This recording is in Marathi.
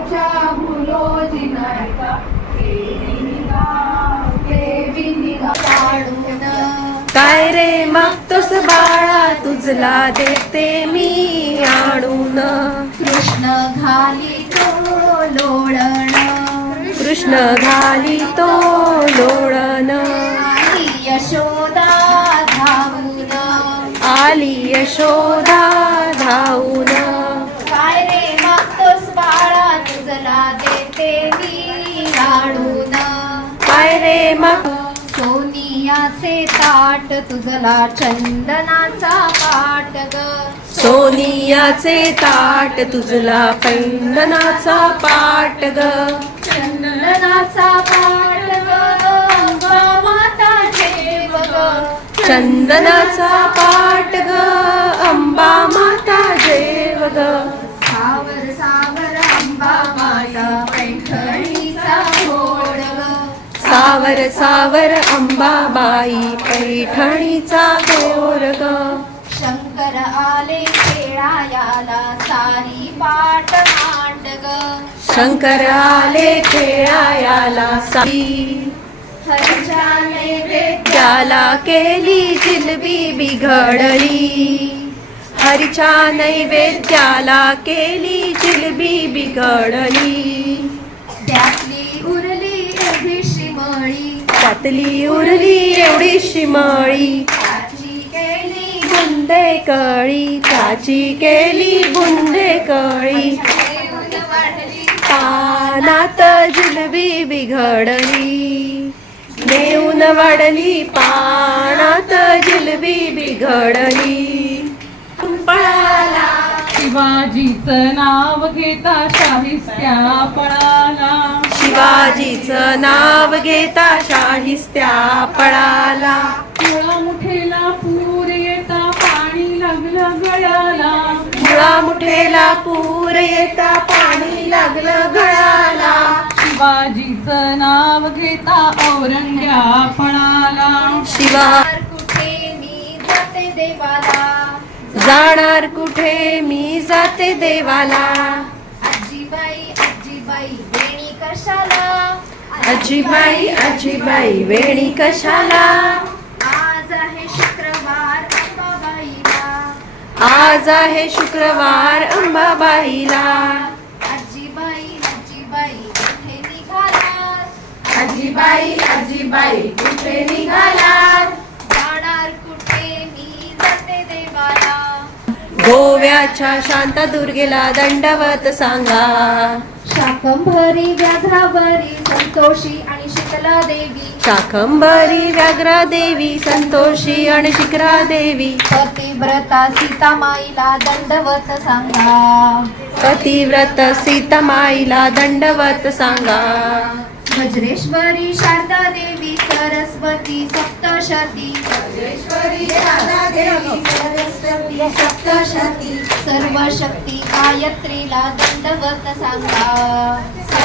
गावच्या भुलोजी नाही का देवी काढून काय रे मागतोस बाळा तुझला देते मी आणून कृष्ण घाली तो लोळण कृष्ण घाली तो लोळण आली यशोदा धावून आली यशोदा धावून काय रे मागतोस बाळा तुझला देते मी आणून काय रे मग सोनियाचे ताट तुझला चंदनाचा पाट ग सोनियाचे ताट तुझला पैंजनाचा पाट ग चंदनाचा पाट ग अंबा माता देव ग चंदनाचा पाट ग अंबा माता देव ग सावर सावर अंबा माता पैठणीचा घोड ग सावर सावर अंबाबाई पैठणीचा गोर ग शंकर आले खेळायाला सारी पाट मांड ग शंकर आले खेळायाला सारी हरच्या नैवेद्याला त्याला केली जिलबी बिघडली हरीच्या नैवेद्याला केली जिलबी बिघडली त्यातली उरली एवढी शिमळी त्यातली उरली एवढी शिमळी त्याची केली बुंदे कळी त्याची केली बुंदे कळी देऊन वाढली पानात जिलबी बिघडली नेऊन वाढली पानात जिलबी बिघडली पळाला शिवाजीचं नाव घेता शाहिस्त्या पळाला शिवाजीचं नाव घेता शाहिस्त्या पळाला मुळा मुठेला पूर येता पाणी लागलं गळाला मुळा मुठेला पूर येता पाणी लागलं गळाला शिवाजीचं नाव घेता औरंग्या पळाला शिवा कुठे मी जाते देवाला जाणार कुठे मी जाते देवाला आजीबाई वेणी कशाला आजीबाई आजीबाई वेणी कशाला आज आहे शुक्रवार अंबाबाईला आज आहे शुक्रवार अंबाबाईला आजीबाई कुठे निघाला आजीबाई आजीबाई कुठे निघाला जाणार कुठे मी जाते देवाला गोव्याच्या शांतादुर्गेला दंडवत सांगा शाकंभरी व्याघ्रावरी संतोषी आणि शीतला देवी शाकंभरी व्याघ्रा देवी संतोषी आणि शिखरा देवी पतिव्रता सीतामाईला दंडवत सांगा पतिव्रत सीतामाईला दंडवत सांगा वज्रेश्वरी शारदा देवी सरस्वती सप्तशती सर्व शक्ती गायत्रीला दंडवत सांगा